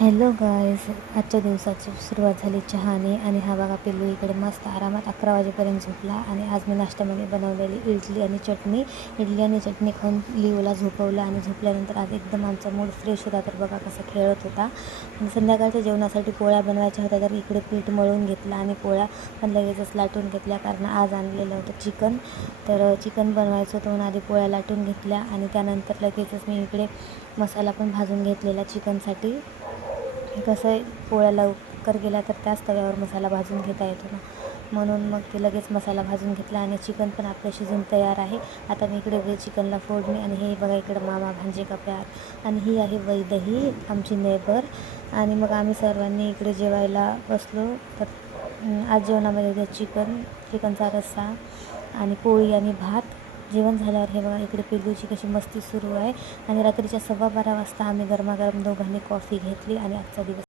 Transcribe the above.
Hello guys, आजच्या दिवसाची सुरुवात झाली चहाने. आणि हा बघा पिल्लू इकडे मस्त आरामात 11 वाजेपर्यंत झोपला. आणि आज मी नाश्त्यामध्ये बनवलेली इडली आणि चटणी खाऊन लिओला झोपवलं. आणि झोपल्यानंतर आज एकदम आमचा मूड फ्रेश होता. तर बघा कसं खेळत होता. आणि संध्याकाळच्या जेवणासाठी पोळ्या बनवायच्या होत्या, तर इकडे पीठ मळून घेतलं आणि पोळ्या पण लगेचच लाटून घेतल्या, कारण आज आणलेलं होतं चिकन. तर चिकन बनवायचं होतं म्हणून आधी पोळ्या लाटून घेतल्या. आणि त्यानंतर लगेचच मी इकडे मसाला पण भाजून घेतलेला चिकनसाठी. कसं पोळ्या लवकर गेल्या तर त्याच तव्यावर मसाला भाजून घेता येतो ना, म्हणून मग ते लगेच मसाला भाजून घेतला. आणि चिकन पण आपलं शिजून तयार आहे. आता मी इकडे चिकनला फोडणी. आणि हे बघा इकडं मामा भांजे का प्यार. आणि ही आहे वैदही, आमची नेबर. आणि मग आम्ही सर्वांनी इकडे जेवायला बसलो. तर आज जेवणामध्ये होतं चिकनचा रस्सा आणि पोळी आणि भात. जेवण झाल्यावर हे बघा इकडे पिल्लूची कशी मस्ती सुरू आहे. आणि रात्रीच्या 12:15 वाजता आम्ही गरमागरम दोघांनी कॉफी घेतली. आणि आजचा दिवस